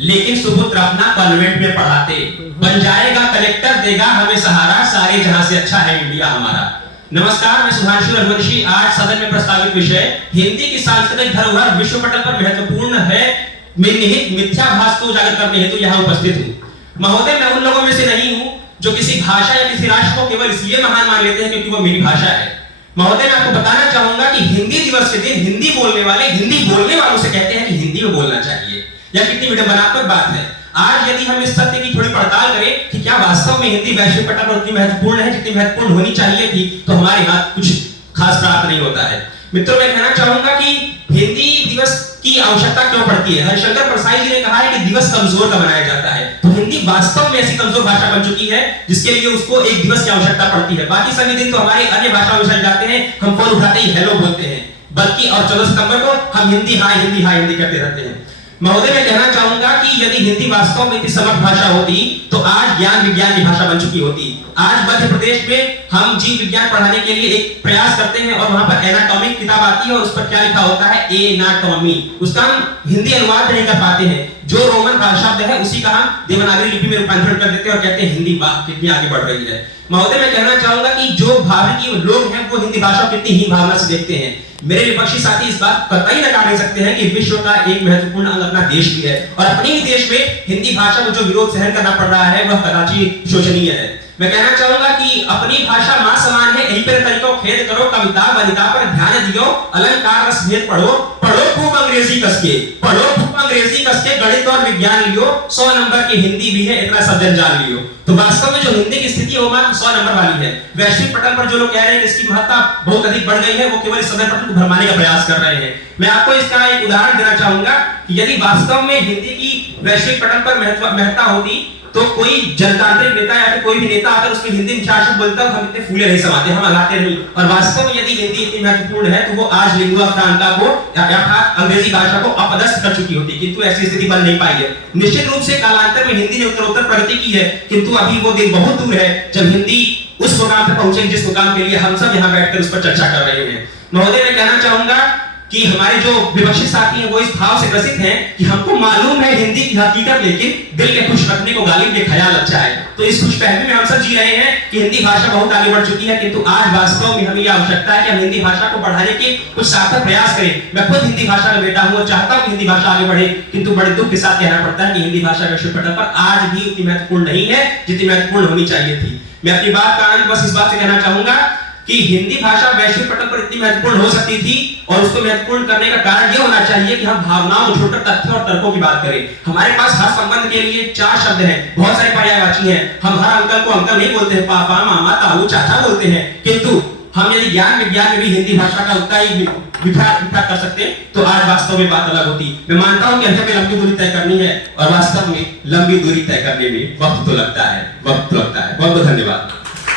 लेकिन सुपुत्र अपना कॉन्वेंट में पढ़ाते। बन जाएगा कलेक्टर, देगा हमें सहारा, सारे जहां से अच्छा है इंडिया हमारा। नमस्कार, मैं सुधांशु रघुवंशी। आज सदन में प्रस्तावित विषय हिंदी की सांस्कृतिक धरोहर विश्व पटल पर महत्वपूर्ण है में निहित मिथ्याभास को उजागर करने हेतु यहाँ उपस्थित हूँ। महोदय, मैं उन लोगों में से नहीं हूँ जो किसी भाषा या किसी राष्ट्र को केवल इसलिए महान मान लेते हैं क्योंकि वो मेरी भाषा है। महोदय, मैं आपको बताना चाहूंगा कि हिंदी दिवस के दिन हिंदी बोलने वाले हिंदी बोलने वालों से कहते हैं कि हिंदी में बोलना चाहिए। यह कितनी विडंबनात्मक बात है। आज यदि हम इस सत्य की थोड़ी पड़ताल करें कि क्या वास्तव में हिंदी वैश्विक पटल पर उतनी महत्वपूर्ण है जितनी महत्वपूर्ण होनी चाहिए थी, तो हमारे हाथ कुछ खास प्राप्त नहीं होता है। मित्रों, मैं कहना चाहूंगा कि हिंदी दिवस की आवश्यकता क्यों पड़ती है। हरिशंकर परसाई जी ने कहा है कि दिवस कमजोर का बनाया जाता है, तो हिंदी वास्तव में ऐसी कमजोर भाषा बन चुकी है जिसके लिए उसको एक दिवस की आवश्यकता पड़ती है। बाकी सभी दिन तो हमारे अन्य भाषाओं में चल जाते हैं, हम फोन उठाते ही हेलो बोलते हैं, बल्कि और 14 सितंबर को हम हिंदी हाय करते रहते हैं। महोदय, मैं कहना चाहूंगा कि यदि हिंदी वास्तव में इतनी समर्थ भाषा होती तो आज ज्ञान विज्ञान की भाषा बन चुकी होती। आज मध्य प्रदेश में हम जीव विज्ञान पढ़ाने के लिए एक प्रयास करते हैं और वहां पर एनाटॉमिक किताब आती है और उस पर क्या लिखा होता है, एनाटॉमी। उसका हम हिंदी अनुवाद नहीं कर पाते हैं। जो रोमन शब्द है उसी का हम देवनागरी लिपि में रूपांतरण कर देते हैं और कहते हैं हिंदी वाह कितनी आगे बढ़ रही है। महोदय, मैं कहना चाहूंगा कि जो भारतीय लोग हैं वो हिंदी भाषा को कितनी ही भावना से देखते हैं। मेरे विपक्षी साथी इस बात कतई नकार नहीं सकते हैं कि विश्व का एक महत्वपूर्ण अंग अपना देश भी है और अपने ही देश में हिंदी भाषा को जो विरोध सहन करना पड़ रहा है वह कदाचित शोचनीय है। मैं कहना चाहूंगा कि अपनी भाषा मां समान है, यही पर तरीकों खेद करो, कविता वनिता पर ध्यान दियो, अलंकार रस भेद पढ़ो, पढ़ो खूब अंग्रेजी कसके, पढ़ो खूब अंग्रेजी कसके, गणित और विज्ञान लियो, 100 नंबर की हिंदी भी है, इतना सज्जन जान लियो। तो वास्तव में जो हिंदी की स्थिति है वो मात्र 100 नंबर वाली है। वैश्विक पटल पर जो लोग कह रहे हैं कि इसकी महत्ता बहुत अधिक बढ़ गई है, वो केवल इस सदन पटल को भरमाने का प्रयास कर रहे हैं। मैं आपको इसका एक उदाहरण देना चाहूंगा कि यदि वास्तव में हिंदी की वैश्विक पटल पर महत्ता होती तो कोई जनतांत्रिक नेता या फिर कोई भी नेता आकर उसमें हिंदी में 4 शब्द बोलता है, हम इतने फूले नहीं समाते, हम हलाते नहीं। और वास्तव में यदि हिंदी इतनी महत्वपूर्ण है तो वो आज लिंगुआ फ्रांका को अर्थात अंग्रेजी भाषा को अपदस्थ कर चुकी होती, किंतु ऐसी स्थिति बन नहीं पाई है। निश्चित रूप से कालांतर में हिंदी ने उत्तरोत्तर प्रगति की है, किंतु अभी वो दिन बहुत दूर है जब हिंदी उस मुकाम पर पहुंचे जिस मुकाम के लिए हम सब यहाँ बैठकर उस पर चर्चा कर रहे हैं। महोदय, मैं कहना चाहूंगा कि हमारे जो विपक्षी साथी हैं वो इस भाव से ग्रसित हैं कि हमको मालूम है हिंदी की हकीकत, लेकिन दिल के खुश रखने को गालिब के ख्याल अच्छा है। तो इस खुशफहमी में हम सब जी रहे हैं कि हिंदी भाषा बहुत आगे बढ़ चुकी है, किंतु आज वास्तव में हमें यह आवश्यकता है कि हम हिंदी भाषा को बढ़ाने के कुछ सार्थक प्रयास करें। मैं खुद हिंदी भाषा का बेटा हूं और चाहता हूं कि हिंदी भाषा आगे बढ़े, किंतु बड़े दुख के साथ कहना पड़ता है कि हिंदी भाषा वैश्विक पटल पर आज भी उतनी महत्वपूर्ण नहीं है जितनी महत्वपूर्ण होनी चाहिए थी। मैं अपनी बात का अंत बस इस बात से कहना चाहूंगा कि हिंदी भाषा वैश्विक पटल पर इतनी महत्वपूर्ण हो सकती थी और उसको महत्वपूर्ण करने का कारण यह होना चाहिए कि हम भावनाओं को छोड़कर तथ्यों और तर्कों की बात करें। हमारे पास हर संबंध के लिए 4 शब्द हैं, बहुत सारे पर्यायवाची हैं। हम हर अंकल को अंकल नहीं बोलते हैं, पापा मामा ताऊ चाचा बोलते हैं, किंतु हम यदि ज्ञान विज्ञान में भी हिंदी भाषा का उतना ही विकास कर सकते तो आज वास्तव में बात अलग होती। मैं मानता हूं कि हमें लंबी दूरी तय करनी है और वास्तव में लंबी दूरी तय करने में वक्त तो लगता है। बहुत बहुत धन्यवाद।